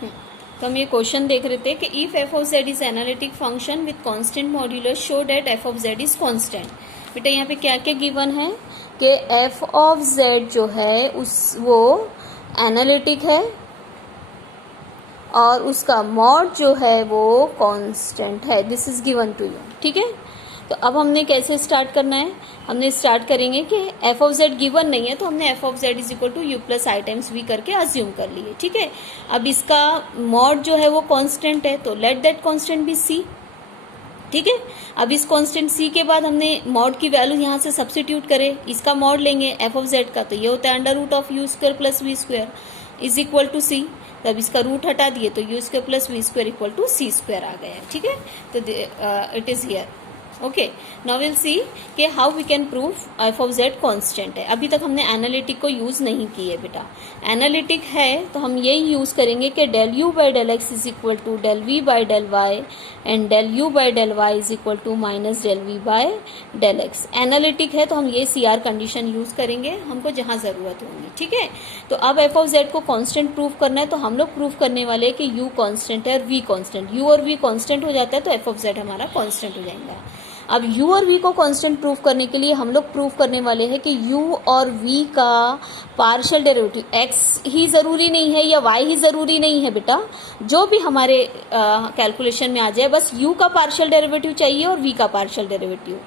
तो हम ये क्वेश्चन देख रहे थे कि if F of z is analytic function with constant modulus show that F of z is constant. बेटा यहाँ पे क्या क्या गिवन है कि एफ ऑफ जेड जो है वो एनालिटिक है और उसका मॉड जो है वो कांस्टेंट है। This is given to you. ठीक है, तो अब हमने कैसे स्टार्ट करना है, हमने स्टार्ट करेंगे कि एफ ऑफ जेड गिवन नहीं है तो हमने f of z is equal to u plus i times v करके अज्यूम कर लिए। ठीक है, अब इसका मॉड जो है वो कांस्टेंट है तो let that constant be c. ठीक है, अब इस कांस्टेंट सी के बाद हमने मॉड की वैल्यू यहाँ से सब्स्टिट्यूट करें, इसका मॉड लेंगे एफ ऑफ जेड का, तो ये होता है under root of u square plus v square is equal to c. तब इसका रूट हटा दिए तो u square plus v square equal to c square आ गया है। ठीक है, तो it is here. Okay, now will see कि how we can prove f of z constant है। अभी तक हमने एनालिटिक को यूज नहीं की है बेटा। एनालिटिक है तो हम यही यूज करेंगे कि del u by del x is equal to del v by del y and del u by del y is equal to minus del v by del x. Analytic है तो हम ये सी आर कंडीशन यूज करेंगे हमको जहां जरूरत होगी। ठीक है, तो अब एफ ऑफ जेड को कांस्टेंट प्रूव करना है तो हम लोग प्रूव करने वाले हैं कि यू कांस्टेंट है और वी कांस्टेंट। यू और वी कांस्टेंट हो जाता है तो एफ ऑफ जेड हमारा कांस्टेंट हो जाएगा। अब u और v को कांस्टेंट प्रूव करने के लिए हम लोग प्रूव करने वाले हैं कि u और v का पार्शियल डेरिवेटिव x ही ज़रूरी नहीं है या y ही ज़रूरी नहीं है बेटा, जो भी हमारे कैलकुलेशन में आ जाए, बस u का पार्शियल डेरिवेटिव चाहिए और v का पार्शियल डेरिवेटिव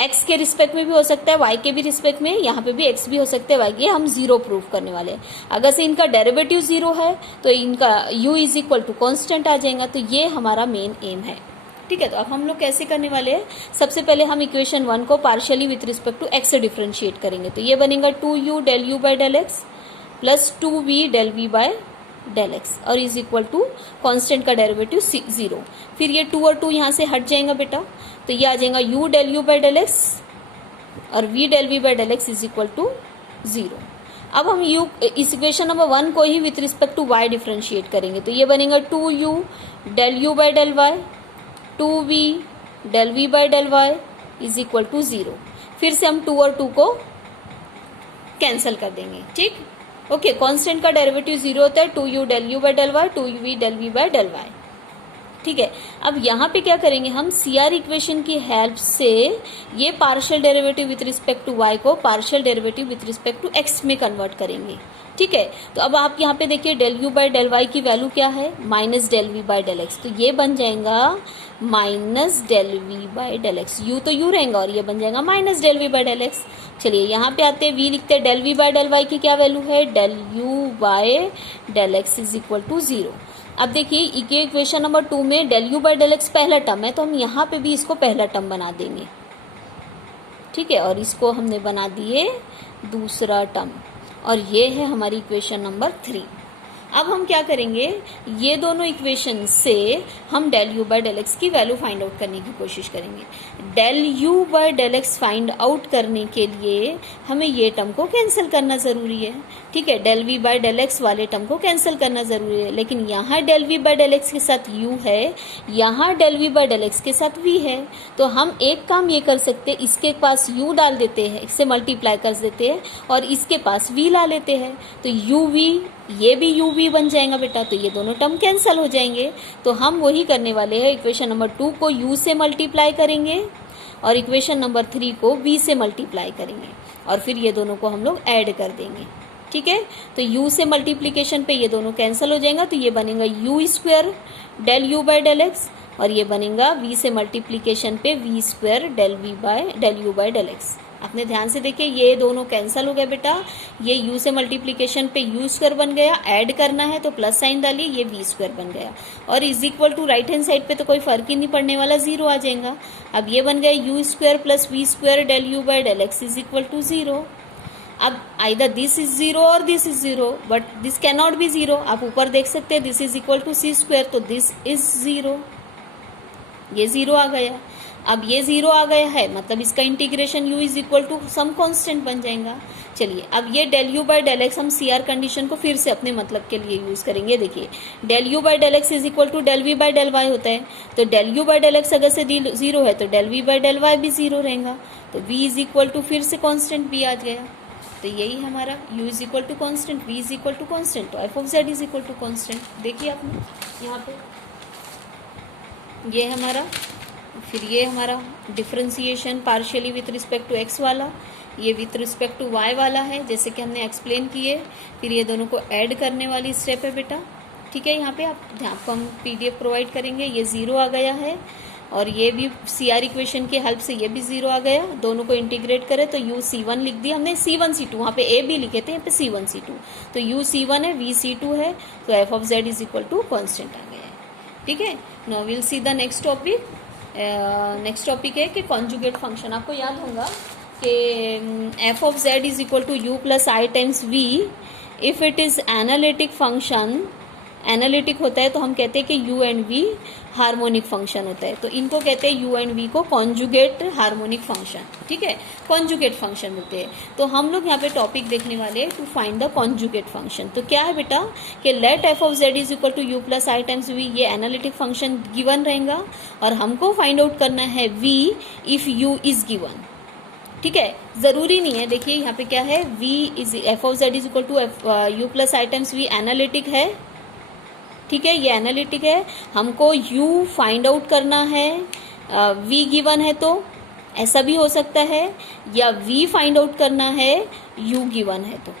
x के रिस्पेक्ट में भी हो सकता है, y के भी रिस्पेक्ट में, यहाँ पे भी x भी हो सकते हैं, y ये हम जीरो प्रूव करने वाले हैं। अगर से इनका डेरिवेटिव जीरो है तो इनका u is equal to constant आ जाएगा, तो ये हमारा मेन एम है। ठीक है, तो अब हम लोग कैसे करने वाले हैं, सबसे पहले हम इक्वेशन 1 को partially with respect to x से डिफरेंशिएट करेंगे, तो ये बनेगा 2u del u by del x plus 2v del v by del x और इज इक्वल टू कांस्टेंट का डेरिवेटिव 0। फिर ये 2 और 2 यहाँ से हट जाएगा बेटा, तो ये आ जाएगा u del u by del x और v del v by del x is equal to 0। अब हम u इस इक्वेशन नंबर 1 को ही with respect to y differentiate करेंगे, तो ये बनेगा 2u del u by del y 2v del v by del y is equal to 0। फिर से हम 2 और 2 को कैंसिल कर देंगे। ठीक, ओके, कांस्टेंट का डेरिवेटिव 0 होता है, 2u del u by del y 2v del v by del y। ठीक है, अब यहाँ पे क्या करेंगे हम सी आर इक्वेशन की हेल्प से ये partial derivative with respect to y को partial derivative with respect to x में कन्वर्ट करेंगे। ठीक है, तो अब आप यहाँ पे देखिए del u by del y की वैल्यू क्या है, minus del v by del x, तो ये बन जाएगा minus del v by del x. U तो यू रहेगा और ये बन जाएगा minus del v by del x. चलिए यहाँ पे आते हैं, वी लिखते हैं, del v by del y की क्या वैल्यू है, del u by del x is equal to 0। अब देखिए इक्वेशन नंबर 2 में del u by del x पहला टर्म है तो हम यहाँ पे भी इसको पहला टर्म बना देंगे। ठीक है, और इसको हमने बना दिए दूसरा टर्म और ये है हमारी इक्वेशन नंबर 3। अब हम क्या करेंगे, ये दोनों इक्वेशन से हम del u by del x की वैल्यू फाइंड आउट करने की कोशिश करेंगे। Del u by del x find out करने के लिए हमें ये टर्म को कैंसिल करना ज़रूरी है। ठीक है, del v by del x वाले टर्म को कैंसिल करना ज़रूरी है, लेकिन यहाँ del v by del x के साथ u है, यहाँ del v by del x के साथ v है, तो हम एक काम ये कर सकते हैं, इसके पास u डाल देते हैं, इससे मल्टीप्लाई कर देते हैं और इसके पास v ला लेते हैं, तो u v ये भी u v बन जाएगा बेटा, तो ये दोनों टर्म कैंसिल हो जाएंगे। तो हम वही करने वाले हैं, इक्वेशन नंबर 2 को u से मल्टीप्लाई करेंगे और इक्वेशन नंबर 3 को v से मल्टीप्लाई करेंगे और फिर ये दोनों को हम लोग ऐड कर देंगे। ठीक है, तो u से मल्टीप्लिकेशन पे ये दोनों कैंसिल हो जाएगा, तो ये बनेगा u square del u by del x और ये बनेगा v से मल्टीप्लिकेशन पे v square del v by del u by del x. आपने ध्यान से देखिए ये दोनों कैंसिल हो गए बेटा, ये u से मल्टीप्लिकेशन पे u स्क्वायर बन गया, ऐड करना है तो प्लस साइन डालिए, ये v स्क्वायर बन गया और is equal to right hand side पे तो कोई फर्क ही नहीं पड़ने वाला, 0 आ जाएगा। अब ये बन गया u square plus v square del u by del x is equal to 0। अब आइदर दिस इज 0 और this is 0, but this can not be 0। आप ऊपर देख सकते हैं this is equal to c square, तो दिस इज 0, ये 0 आ गया। अब ये 0 आ गया है मतलब इसका integration u is equal to some constant बन जाएगा। चलिए अब ये del u by del x हम सी आर कंडीशन को फिर से अपने मतलब के लिए यूज करेंगे। देखिए del u by del x is equal to del v by del y होता है, तो del u by del x अगर से 0 है तो del v by del y भी 0 रहेगा, तो v इज इक्वल टू फिर से कांस्टेंट b आ गया। तो यही हमारा u is equal to constant, v is equal to constant, तो f of z is equal to constant. देखिए आपने यहाँ पे ये हमारा, फिर ये हमारा differentiation partially with respect to x वाला, ये विथ रिस्पेक्ट टू y वाला है जैसे कि हमने एक्सप्लेन किए। फिर ये दोनों को ऐड करने वाली स्टेप है बेटा, ठीक है। यहाँ पे आपको हम PDF प्रोवाइड करेंगे। ये 0 आ गया है और ये भी CR इक्वेशन की हेल्प से ये भी 0 आ गया। दोनों को इंटीग्रेट करें तो u C1 लिख दिया हमने, C1 C2, वहाँ पे a भी लिखे थे, यहाँ पे C1 C2, तो u C1 है, v C2 है, तो f of z is equal to constant आ गया है, ठीक है। Now will see the next topic. Next topic है कि कॉन्जुगेट फंक्शन। आपको याद होगा कि f of z is equal to u plus i times v if it is analytic function. Analytic होता है तो हम कहते हैं कि u and v harmonic function होता है, तो इनको कहते हैं u एंड v को कॉन्जुगेट हार्मोनिक फंक्शन, ठीक है, कॉन्जुगेट फंक्शन होते हैं। तो हम लोग यहाँ पे टॉपिक देखने वाले हैं to find the conjugate function. तो क्या है बेटा कि let f of z is equal to u plus i times v, ये एनालिटिक फंक्शन गिवन रहेगा और हमको फाइंड आउट करना है v if u is given, ठीक है। जरूरी नहीं है, देखिए यहाँ पे क्या है, v is f of z is equal to u plus i times v analytic है, ठीक है, ये एनालिटिक है। हमको u फाइंड आउट करना है, v गिवन है तो ऐसा भी हो सकता है, या v फाइंड आउट करना है u गिवन है, तो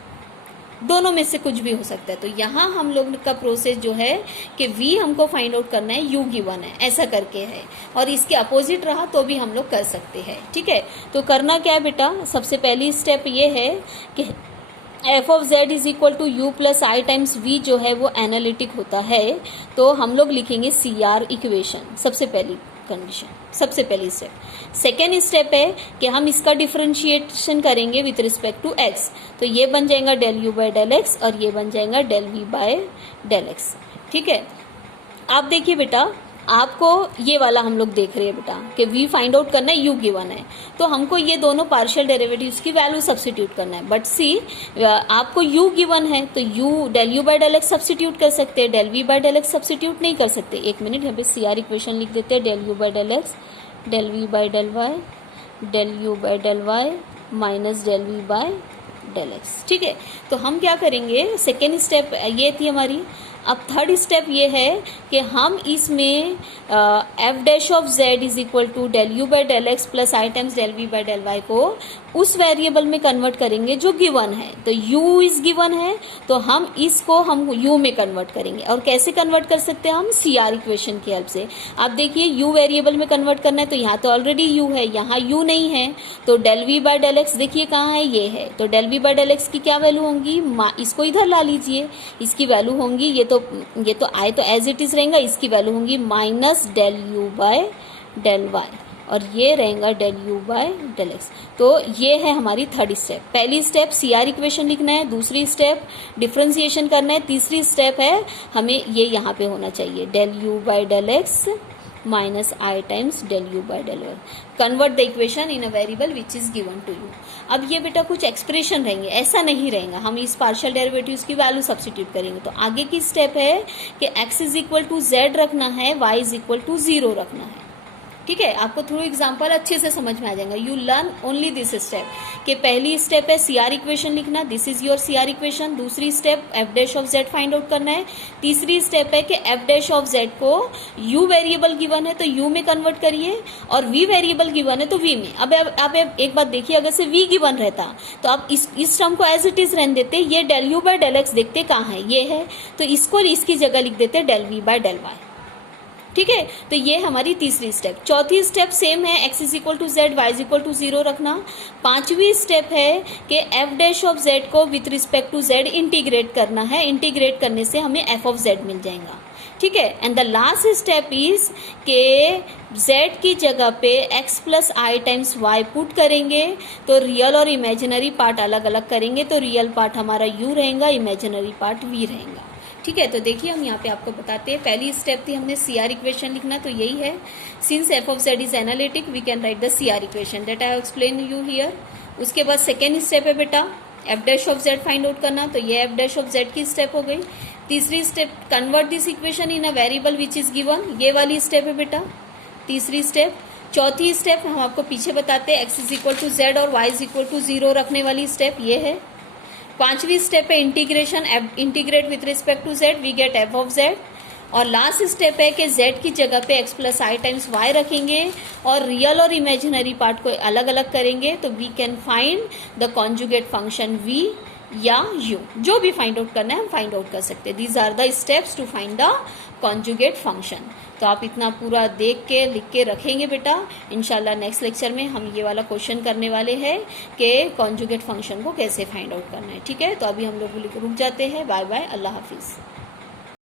दोनों में से कुछ भी हो सकता है। तो यहाँ हम लोग का प्रोसेस जो है कि v हमको फाइंड आउट करना है, u गिवन है, ऐसा करके है, और इसके अपोजिट रहा तो भी हम लोग कर सकते हैं, ठीक है। तो करना क्या है बेटा, सबसे पहली स्टेप ये है कि f of z is equal to u plus i times v जो है वो एनालिटिक होता है, तो हम लोग लिखेंगे CR इक्वेशन, सबसे पहली कंडीशन, सबसे पहली स्टेप। सेकेंड स्टेप है कि हम इसका डिफरेंशिएशन करेंगे विथ रिस्पेक्ट टू x, तो ये बन जाएगा del u by del x और ये बन जाएगा del v by del x, ठीक है। आप देखिए बेटा, आपको ये वाला हम लोग देख रहे हैं बेटा कि v फाइंड आउट करना है, u गिवन है, तो हमको ये दोनों पार्शियल डेरिवेटिव्स की वैल्यू सब्स्टिट्यूट करना है। बट सी आपको u गिवन है तो u del u by del x substitute कर सकते हैं, del v by del x substitute नहीं कर सकते। एक मिनट, यहाँ पे CR इक्वेशन लिख देते हैं, del u by del x, del v by del y, del u by del y minus del v by del x, ठीक है। तो हम क्या करेंगे, सेकेंड स्टेप ये थी हमारी। अब थर्ड स्टेप ये है कि हम इसमें f dash of z is equal to del u by del x plus i times del v by del y को उस वेरिएबल में कन्वर्ट करेंगे जो गिवन है। तो u इज गिवन है तो हम इसको हम u में कन्वर्ट करेंगे, और कैसे कन्वर्ट कर सकते हैं हम, CR इक्वेशन की हेल्प से। आप देखिए u वेरिएबल में कन्वर्ट करना है तो यहाँ तो ऑलरेडी u है, यहाँ u नहीं है, तो del v by del x देखिए कहाँ है, ये है, तो del v by del x की क्या वैल्यू होंगी, इसको इधर ला लीजिए, इसकी वैल्यू होंगी, ये तो आए तो एज इट इज रहेगा, इसकी वैल्यू होंगी minus del u by del y, और ये रहेगा del u by del x. तो ये है हमारी थर्ड स्टेप। पहली स्टेप CR इक्वेशन लिखना है, दूसरी स्टेप डिफरेंशिएशन करना है, तीसरी स्टेप है हमें ये यहाँ पे होना चाहिए del u by del x minus i times del u by del y. Convert the equation in a variable which is given to you. अब ये बेटा कुछ एक्सप्रेशन रहेंगे, ऐसा नहीं रहेगा, हम इस पार्शियल डेरिवेटिव्स की वैल्यू सब्स्टिट्यूट करेंगे। तो आगे की स्टेप है कि x is equal to z रखना है, y इज इक्वल टू 0 रखना है, ठीक है। आपको थ्रू एग्जांपल अच्छे से समझ में आ जाएगा। You learn only this step कि पहली स्टेप है CR इक्वेशन लिखना, this is your CR equation. दूसरी step f dash of z find out करना है। तीसरी स्टेप है कि एफ डैश ऑफ जेड को u वेरिएबल गिवन है तो u में कन्वर्ट करिए, और v वेरिएबल गिवन है तो v में। अब आप एक बात देखिए, अगर से v गिवन रहता तो आप इस टर्म को एज इट इज रहने देते, ये del u by del x देखते कहाँ है, ये है, तो इसको इसकी जगह लिख देते del v by del y, ठीक है। तो ये हमारी तीसरी स्टेप। चौथी स्टेप सेम है, x is equal to z, y is equal to 0 रखना। पांचवी स्टेप है कि एफ डैश ऑफ जेड को with respect to z integrate करना है, इंटीग्रेट करने से हमें एफ ऑफ जेड मिल जाएगा, ठीक है। And the last step is के z की जगह पे x plus i times Y put करेंगे, तो रियल और इमेजिनरी पार्ट अलग अलग करेंगे, तो रियल पार्ट हमारा u रहेगा, इमेजिनरी पार्ट v रहेगा, ठीक है। तो देखिए हम यहाँ पे आपको बताते हैं, पहली स्टेप थी हमने CR इक्वेशन लिखना, तो यही है, since f of z is analytic we can write the CR equation that I have explain you here. उसके बाद सेकेंड स्टेप है बेटा f dash of z find out करना, तो ये एफ डैश ऑफ जेड की स्टेप हो गई। तीसरी step convert this equation in a variable which is given, ये वाली स्टेप है बेटा तीसरी स्टेप। चौथी स्टेप हम आपको पीछे बताते हैं, x is equal to z और y इज इक्वल टू 0 रखने वाली स्टेप ये है, 5वीं स्टेप है integration, integrate with respect to z, we get f of z। और लास्ट स्टेप है कि z की जगह पे x plus i times y रखेंगे और रियल और इमेजिनरी पार्ट को अलग अलग करेंगे, तो we can find the conjugate function v या u। जो भी फाइंड आउट करना है हम फाइंड आउट कर सकते हैं। These are the steps to find the conjugate function. तो आप इतना पूरा देख के लिख के रखेंगे बेटा। इंशाल्लाह नेक्स्ट लेक्चर में हम ये वाला क्वेश्चन करने वाले हैं कि कॉन्जुगेट फंक्शन को कैसे फाइंड आउट करना है। ठीक है, तो अभी हम लोग रुक जाते हैं। बाय बाय, अल्लाह हाफिज़।